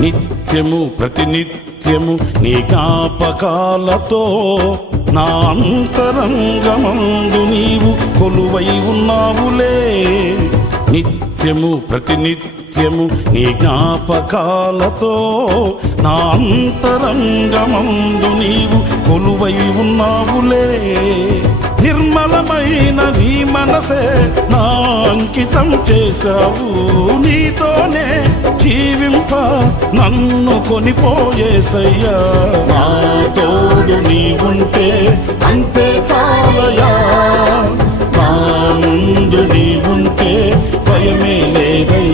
నిత్యము ప్రతినిత్యము నీ జ్ఞాపకాలతో నా అంతరంగమందు నీవు కొలువై ఉన్నావులే. నిత్యము ప్రతినిత్యము నీ జ్ఞాపకాలతో నా అంతరంగమందు నీవు కొలువై ఉన్నావులే. నిర్మలమైన నీ మనసే నా అంకితం చేశావు. నీతోనే జీవింప నన్ను కొనిపోయేసయ్యా. నా తోడు నీవుంటే అంతే చాలయా. నా ముందు నీవుంటే భయమే లేదయ్యా.